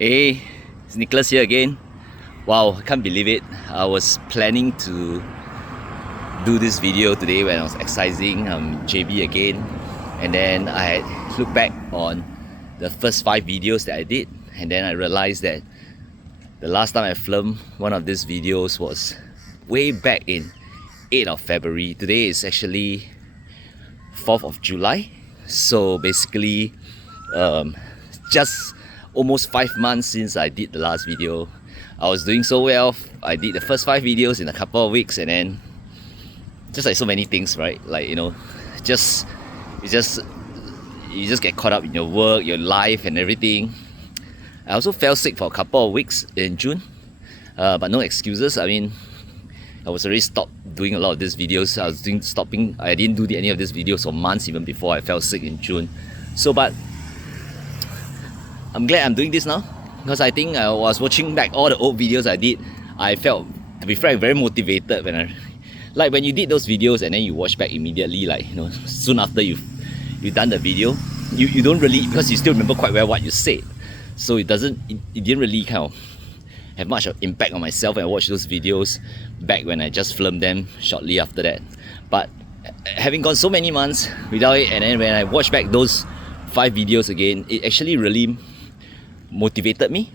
Hey, it's Nicholas here again. Wow, I can't believe it. I was planning to do this video today when I was exercising JB again, and then I looked back on the first 5 videos that I did, and then I realized that the last time I filmed one of these videos was way back in 8th of February. Today is actually 4th of July. So basically, just almost 5 months since I did the last video. I was doing so well. I did the first 5 videos in a couple of weeks, and then just like so many things, right? Like, you know, you just get caught up in your work, your life and everything. I also fell sick for a couple of weeks in June, but no excuses. I mean, I was already stopped doing a lot of these videos. I didn't do any of these videos for months even before I fell sick in June. But I'm glad I'm doing this now, because I think I was watching back all the old videos I did. I felt, to be frank, very motivated when you did those videos and then you watch back immediately, like, you know, soon after you've done the video, you don't really, because you still remember quite well what you said. So it didn't really kind of have much of impact on myself when I watched those videos back when I just filmed them shortly after that. But having gone so many months without it, and then when I watched back those 5 videos again, it actually really motivated me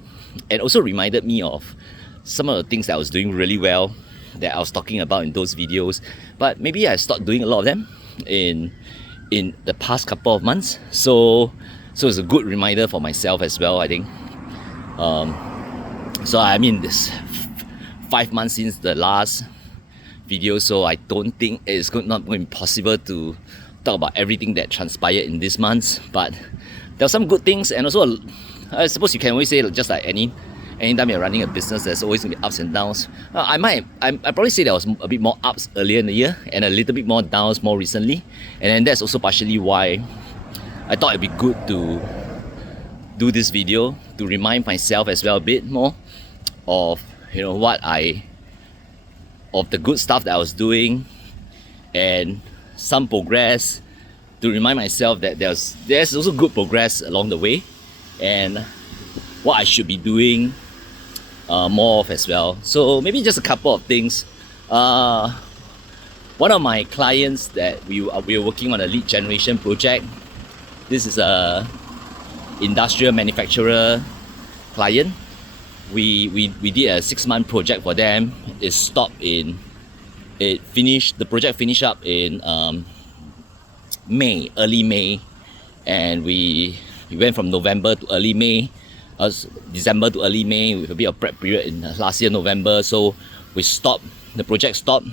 and also reminded me of some of the things that I was doing really well that I was talking about in those videos, but maybe I stopped doing a lot of them in the past couple of months. So it's a good reminder for myself as well, I think. So I mean, this 5 months since the last video, so I don't think it's not going to be possible to talk about everything that transpired in this month, but there were some good things, and also I suppose you can always say, just like anytime you're running a business, there's always going to be ups and downs. I probably say there was a bit more ups earlier in the year and a little bit more downs more recently, and then that's also partially why I thought it'd be good to do this video to remind myself as well a bit more of, you know, of the good stuff that I was doing and some progress, to remind myself that there's also good progress along the way and what I should be doing more of as well. So maybe just a couple of things. One of my clients that we were working on a lead generation project. This is a industrial manufacturer client. We did a 6-month project for them. The project finished up in early May, and we went from November to early May, December to early May, with a bit of prep period in last year November. So the project stopped.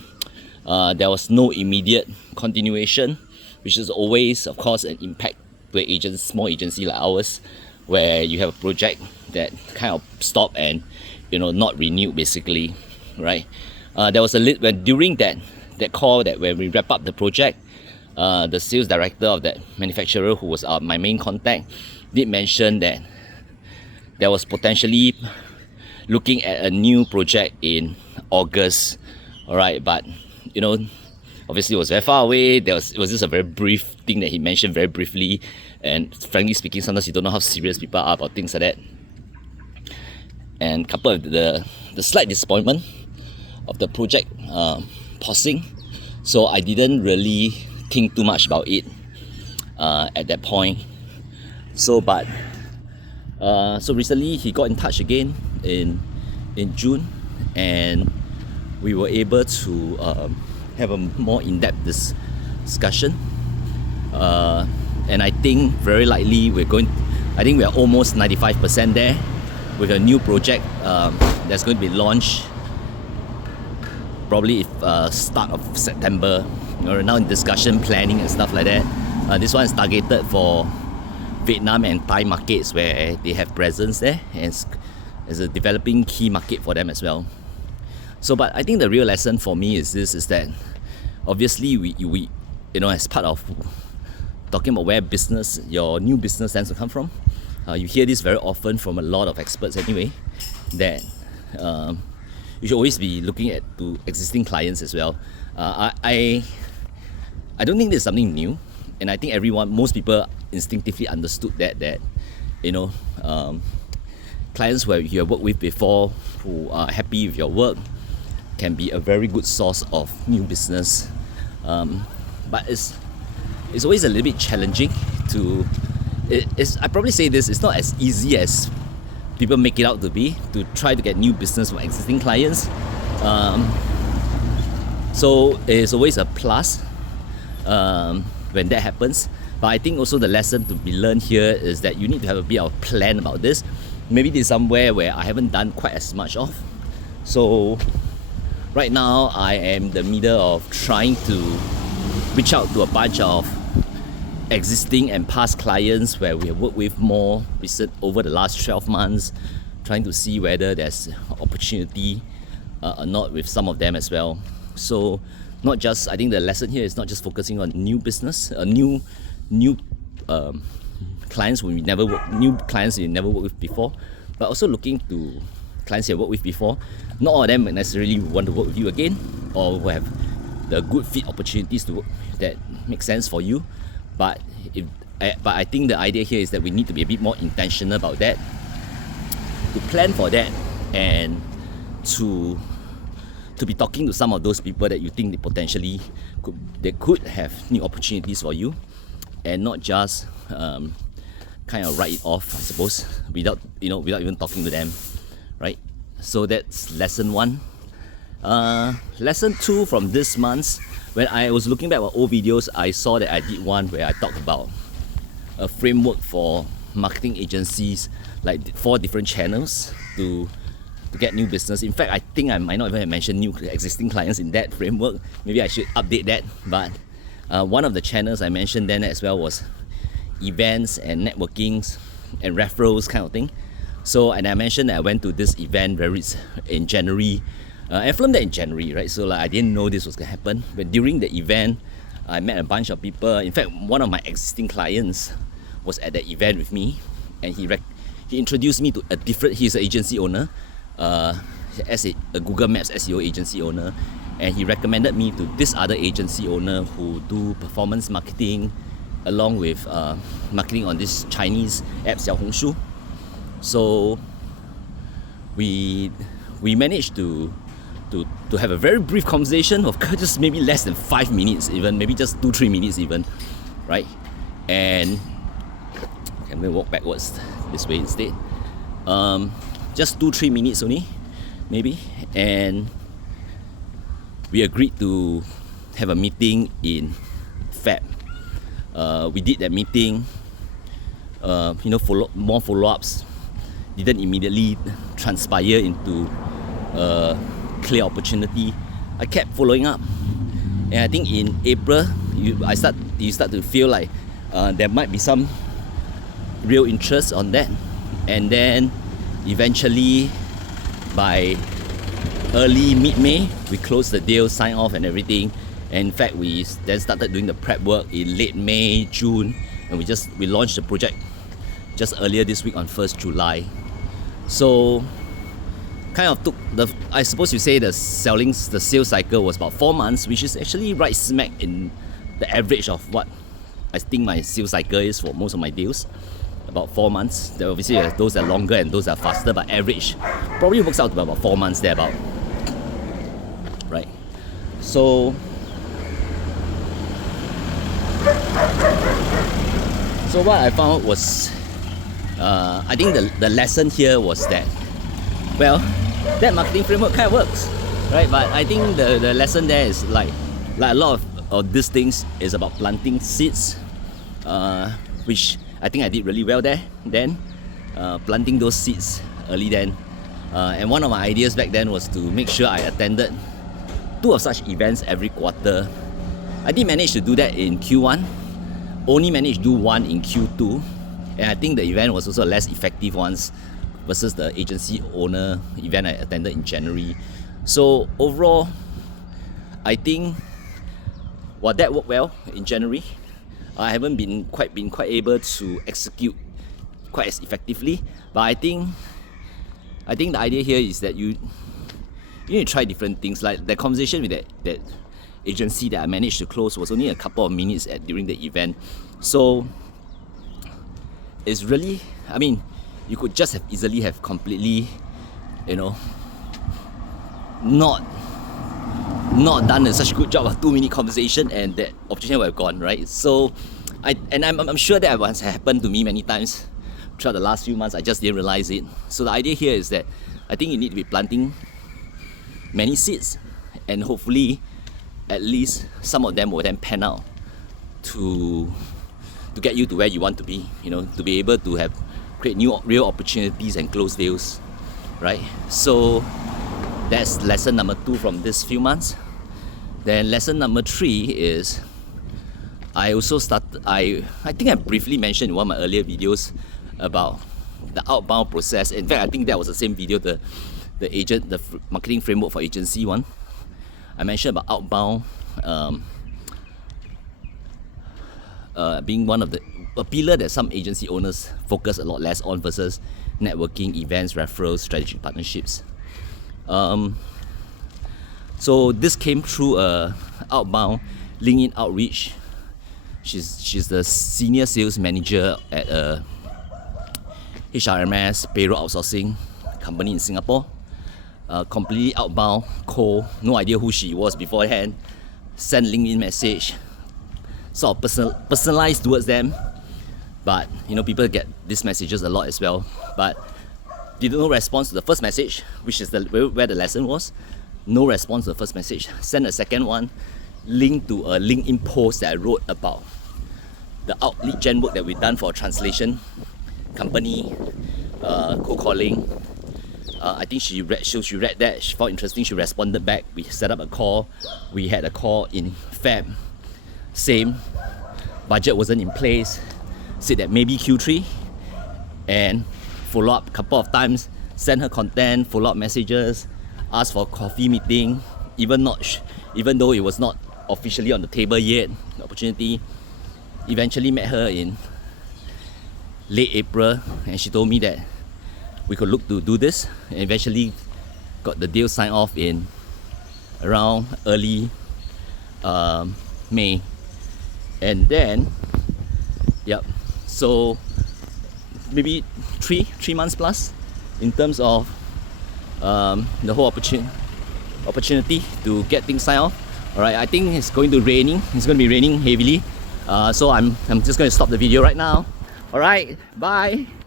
There was no immediate continuation, which is always, of course, an impact to an small agency like ours, where you have a project that kind of stopped and, you know, not renewed basically, right? There was during that call, that when we wrap up the project, the sales director of that manufacturer, who was my main contact, did mention that there was potentially looking at a new project in August, all right? But, you know, obviously it was very far away. It was just a very brief thing that he mentioned very briefly, and frankly speaking, sometimes you don't know how serious people are about things like that. And coupled with the slight disappointment of the project pausing, so I didn't really think too much about it at that point. So recently he got in touch again in June, and we were able to have a more in-depth discussion, and I think very likely we are almost 95% there with a new project that's going to be launched probably start of September. We're now in discussion, planning and stuff like that. This one is targeted for Vietnam and Thai markets, where they have presence there, and it's a developing key market for them as well. So, but I think the real lesson for me is that obviously we you know, as part of talking about where your new business tends to come from, you hear this very often from a lot of experts anyway, that you should always be looking to existing clients as well. I don't think there's something new, and I think most people instinctively understood that you know, clients who you have worked with before, who are happy with your work, can be a very good source of new business. But it's always a little bit challenging to. I probably say this, it's not as easy as people make it out to be, to try to get new business from existing clients. So it's always a plus when that happens. But I think also the lesson to be learned here is that you need to have a bit of a plan about this. Maybe this is somewhere where I haven't done quite as much of. So right now I am in the middle of trying to reach out to a bunch of existing and past clients where we have worked with more over the last 12 months, trying to see whether there's opportunity or not with some of them as well. So not just, I think the lesson here is not just focusing on new business, new clients new clients you never worked with before, but also looking to clients you have worked with before. Not all of them necessarily want to work with you again, or will have the good fit opportunities to work that make sense for you. But I think the idea here is that we need to be a bit more intentional about that, to plan for that, and to be talking to some of those people that you think they potentially could have new opportunities for you, and not just kind of write it off, I suppose, without even talking to them, right? So that's lesson 1. Lesson 2 from this month, when I was looking back at old videos, I saw that I did one where I talked about a framework for marketing agencies, like 4 different channels to get new business. In fact, I think I might not even have mentioned existing clients in that framework. Maybe I should update that. But one of the channels I mentioned then as well was events and networkings and referrals kind of thing. So, and I mentioned that I went to this event in January. I filmed that in January, right? So I didn't know this was going to happen. But during the event, I met a bunch of people. In fact, one of my existing clients was at the event with me, and he introduced me to he's an agency owner, as a Google Maps SEO agency owner, and he recommended me to this other agency owner who do performance marketing along with marketing on this Chinese app Xiaohongshu. So we managed to have a very brief conversation of just maybe less than 5 minutes, even maybe just 2-3 minutes even, right? And I'm gonna walk backwards this way instead. Just 2-3 minutes only, maybe, and we agreed to have a meeting in Feb. We did that meeting. More follow-ups didn't immediately transpire into clear opportunity. I kept following up, and I think in April you start to feel like there might be some real interest on that, and then eventually by early mid-May we closed the deal, signed off and everything. And in fact, we then started doing the prep work in late May, June, and we launched the project just earlier this week on 1st July. So kind of took I suppose you say the sales cycle was about 4 months, which is actually right smack in the average of what I think my sales cycle is for most of my deals. About 4 months. There obviously those that are longer and those that are faster, but average probably works out to about 4 months there about. Right. So what I found was I think the lesson here was that, well, that marketing framework kind of works, right? But I think the lesson there is like a lot of these things is about planting seeds, which I think I did really well there then, planting those seeds early then. And one of my ideas back then was to make sure I attended 2 of such events every quarter. I did manage to do that in Q1, only managed to do 1 in Q2, and I think the event was also less effective ones versus the agency owner event I attended in January. So overall, I think that worked well in January. I haven't been quite able to execute quite as effectively, but I think the idea here is that you need to try different things. Like the conversation with that agency that I managed to close was only a couple of minutes during the event. So it's really, I mean, you could just have easily have completely, you know, not done such a good job of 2-minute conversation, and that opportunity would have gone, right? So I'm sure that has happened to me many times throughout the last few months. I just didn't realize it. So the idea here is that I think you need to be planting many seeds, and hopefully at least some of them will then pan out to get you to where you want to be, you know, to be able to create new real opportunities and close deals, right? So that's lesson number 2 from this few months. Then lesson number 3 is I also started, I think I briefly mentioned in one of my earlier videos about the outbound process. In fact, I think that was the same video, the marketing framework for agency one. I mentioned about outbound being one of a pillar that some agency owners focus a lot less on versus networking, events, referrals, strategic partnerships. So this came through outbound LinkedIn outreach. She's the senior sales manager at a HRMS payroll outsourcing company in Singapore. Completely outbound, cold, no idea who she was beforehand. Send LinkedIn message, sort of personalized towards them. But you know, people get these messages a lot as well. But did no response to the first message, which is where the lesson was. No response to the first message. Send a second one, linked to a LinkedIn post that I wrote about the lead gen work that we've done for a translation company, cold calling. I think she read that, she found interesting, she responded back. We set up a call. We had a call in Feb. Same, budget wasn't in place. Said that maybe Q3, and follow up a couple of times. Send her content, follow up messages, ask for a coffee meeting. Even though it was not officially on the table yet, the opportunity. Eventually met her in late April, and she told me that we could look to do this, and eventually got the deal signed off in around early May. And then, yep, so maybe three months plus in terms of the whole opportunity to get things signed off. Alright, I think it's going to be raining heavily. So I'm just going to stop the video right now. Alright, bye.